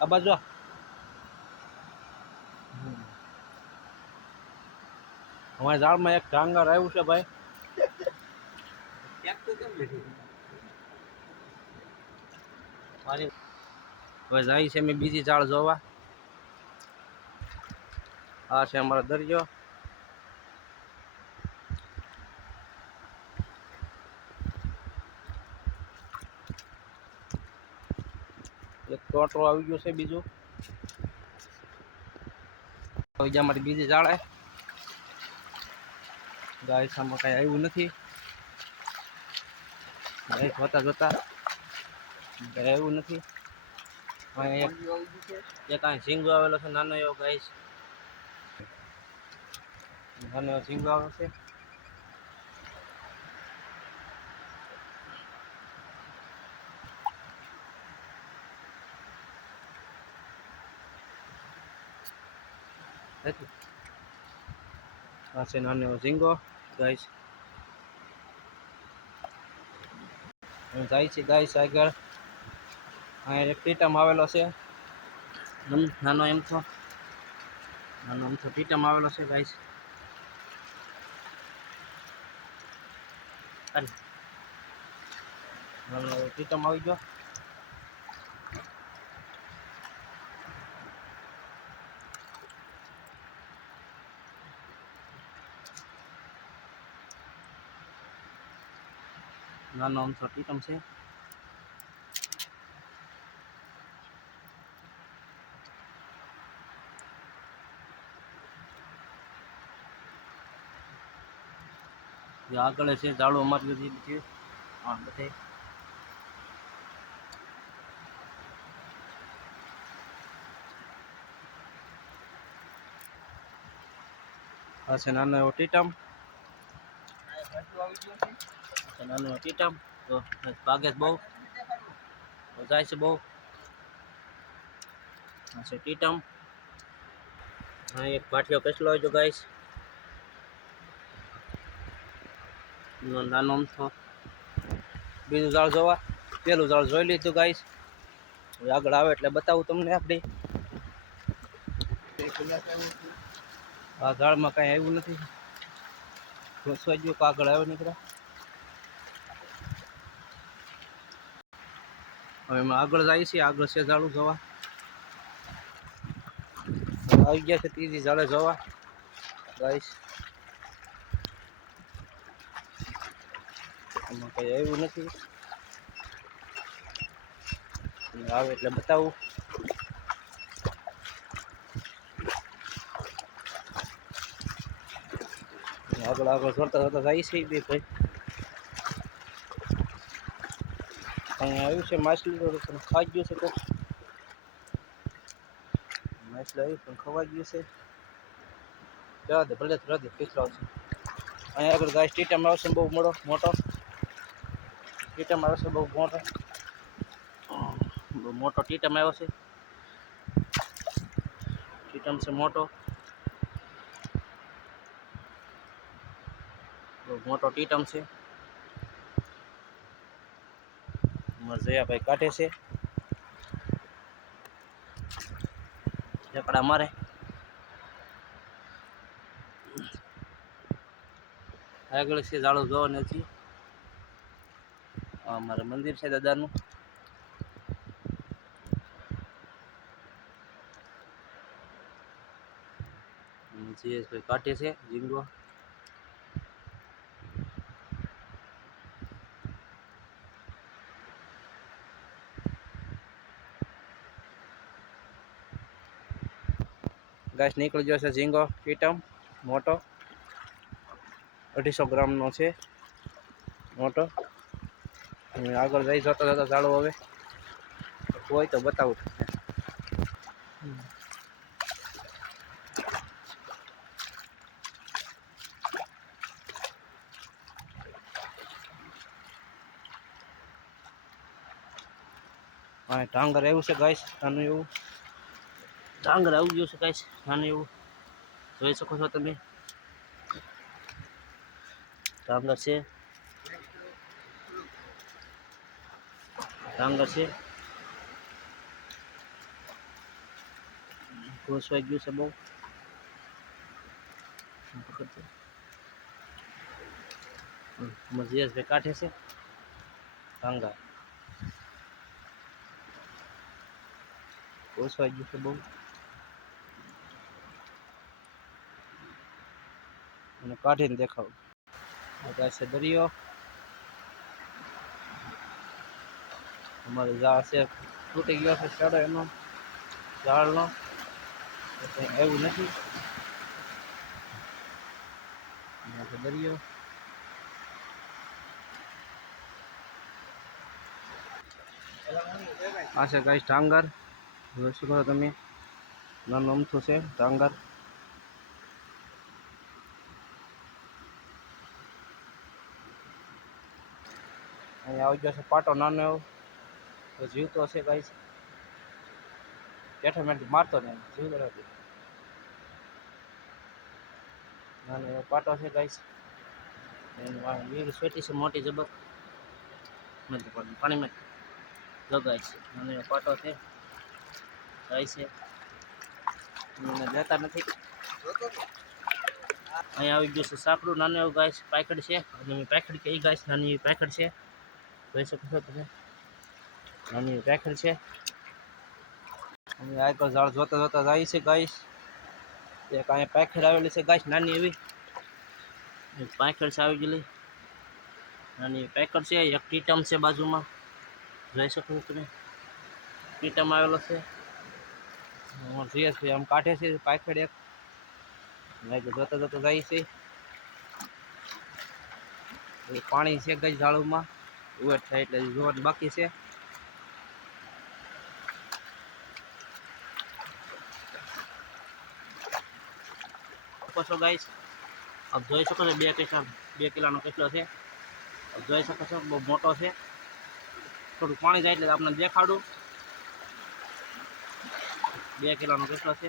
આ બાજુ અમારા ઝાડમાં એક ડાંગર આવ્યું છે ભાઈ. હવે જાય છે મેં બીજી ઝાડ જોવા. આ છે અમારો દરિયો. એક ટોટરો આવી ગયો છે બીજું. હવે અમારી બીજી ઝાડ ગાય સામે કઈ આવ્યું નથી. ગાય જોતા જોતા કઈ આવ્યું નથી. એક આ ઝીંગો આવેલો છે નાનો એવો ગાય. નાનો એવો ઝીંગો આવેલો છે. આ છે નાનો એવો ઝીંગો ગાય. જાય છે ગાય આગળ. અહીંયા એક ટીટમ આવેલો છે નાનો એમથો ટીટમ આવેલો છે ગાઈસ. નાનો ટીટમ આવી ગયો. નાનો અમથો ટીટમ છે. આગળ છે ઝાડો અમારી લીધી છે. હા બધે આ છે નાનો એવો ટીટમ. નાનો એવો ટીટમ તો ભાગે બહુ જાય છે બહુ. આ છે ટીટમ. હા એક પાટિયો કેટલો હોય તો ગાઈસ. નાનો અમથો બીજું ઝાડ જોવા. પેલું ઝાડ જોઈ લીધું ગાઈસ. આગળ આવે એટલે બતાવું તમને આપણી. આ ઝાડમાં કઈ આવ્યું નથી. ઘસવાઈ ગયું આગળ આવ્યો નીકળ્યા. હવે એમાં આગળ જાય છે. આગળ છે ઝાડું જોવા. આવી ગયા છે ત્રીજી ઝાડે જોવા ગાઈસ. એમાં કઈ આવ્યું નથી. આવે એટલે બતાવું. આગળ આગળ જોતા જોતા જાય છે બે ભાઈ. અહીંયા આવ્યું છે માછલી પણ ખાઈ ગયું છે. માછલી આવી પણ ખવાઈ ગયું છે. જવા દે ભલે ભલે પીછલો આવશે. અહીંયા આગળ ગાય ટીટમ આવશે બહુ મોટો. ટીટમ આવશે બહુ મોટો ટીટમ આવ્યો છે. ટીટમ છે મોટો. બહુ મોટો ટીટમ છે. જયાભાઈ કાઢે છે. ઝકડા મારે. આગળ છે ઝાડું જોવા નથી. અમારે મંદિર છે દાદાનું. જયેશભાઈ કાઢે છે ઝીંગો. ગાય નીકળી ગયો છે ઝીંગો ટીટમ મોટો. 250 ગ્રામનો છે મોટો. આગળ જઈ જતા જતા ઝાડો હવે હોય તો બતાવું. હા ટાંગર આવ્યું છે ગાઈસ નાનું એવું. ટાંગર આવી ગયું છે ગાઈસ નાનું એવું. જોઈ શકો છો તમે. ટાંગર છે. ટાંગર છે. ઘોસવાઈ ગયું છે બહુ. મજીયાસભાઈ કાઢે છે ટાંગા. ઘોસવાઈ ગયું છે બહુ. અને કાઢીને દેખાવ. આ છે દરિયો. અમારે ઝાડ છે તૂટી ગયો છે સડો એનો ઝાડનો એવું નથી. દરિયો આ છે ગાઈસ ટાંગર. જોઈ શકો છો તમે, નાનું અમથું છે ટાંગર. અહીંયા આવી ગયો છે પાટો નાનો એવો, તો જીવતો હશે ગાઈસ. કેઠામાંથી મારતો ને જીવતો નથી. નાનો એવો પાટો છે ગાઈસ. વીર સોટી છે મોટી જબર પાણીમાં જગાય છે. નાનો એવો પાટો છે જાય છે, લેતા નથી. અહીંયા આવી ગયું છે સાંકડું નાનું એવું ગાઈસ પાકડ છે. અને પાકડ કે ગાઈસ નાની એવી પાકડ છે, જોઈ શકો છો તમે. નાની એવી પાકડ છે. અમે આગળ ઝાડ જોતા જોતા જાય છે ગાઈસ. એક અહીંયા પાખડ આવેલી છે ગાઈસ નાની એવી. પાખડ છે આવી ગયેલી નાની પાખડ છે. એક ટીટમ છે બાજુમાં, જોઈ શકો છો તમે. ટીટમ આવેલો છે. જીએસભાઈ આમ કાઢે છે પાખડ એક. જોતા જોતા જાય છે. પાણી છે ગઈ ઝાડુમાં, ઉવેટ થાય એટલે જોવાનું બાકી છે. છો ગાઈસ આપ જોઈ શકો છો 2 કિલોનો કેટલો છે. જોઈ શકો છો બહુ મોટો છે. થોડું પાણી જાય એટલે આપણે દેખાડું 2 કિલોનો કેટલો છે.